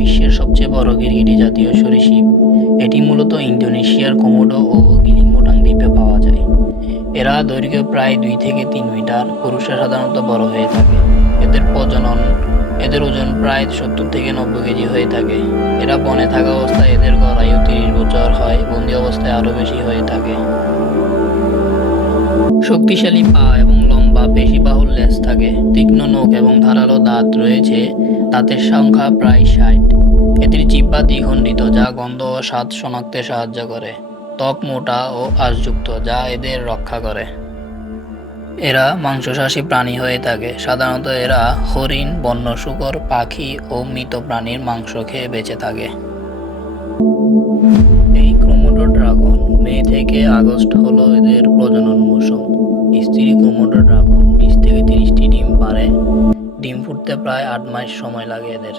বিশ্বের সবচেয়ে বড় গিরগিটি জাতীয় সরীসৃপ। এটি মূলত ইন্দোনেশিয়ার কোমোডো ও গিলিমোটাং দ্বীপে পাওয়া যায়। এরা দৈর্ঘ্যে প্রায় 2 থেকে 3 মিটার। পুরুষরা সাধারণত বড় হয়ে থাকে। এদের ওজন প্রায় 70 থেকে 90 কেজি হয়ে থাকে। এরা বনে থাকা অবস্থায় এদের গড় আয়ু 30 বছর হয়, বন্দি অবস্থায় আরও বেশি হয়ে থাকে। শক্তিশালী পা এবং লম্বা পেশিবাহুল লেজ থাকে। তীক্ষ্ণ নখ এবং ধারালো দাঁত রয়েছে। দাঁতের সংখ্যা প্রায় 60। এদের জিহ্বা দ্বিখণ্ডিত, যা গন্ধ ও স্বাদ শনাক্তে সাহায্য করে। ত্বক মোটা ও আঁশযুক্ত, যা এদের রক্ষা করে। এরা মাংসাশী প্রাণী হয়ে থাকে। সাধারণত এরা হরিণ, বন্য শূকর, পাখি ও মৃত প্রাণীর মাংস খেয়ে বেঁচে থাকে। এই কোমোডো ড্রাগন মে থেকে আগস্ট হলো এদের প্রজনন মৌসুম। স্ত্রী কোমোডো ড্রাগন 20 থেকে 30টি ডিম পাড়ে। ডিম ফুটতে প্রায় 8 মাস সময় লাগে এদের।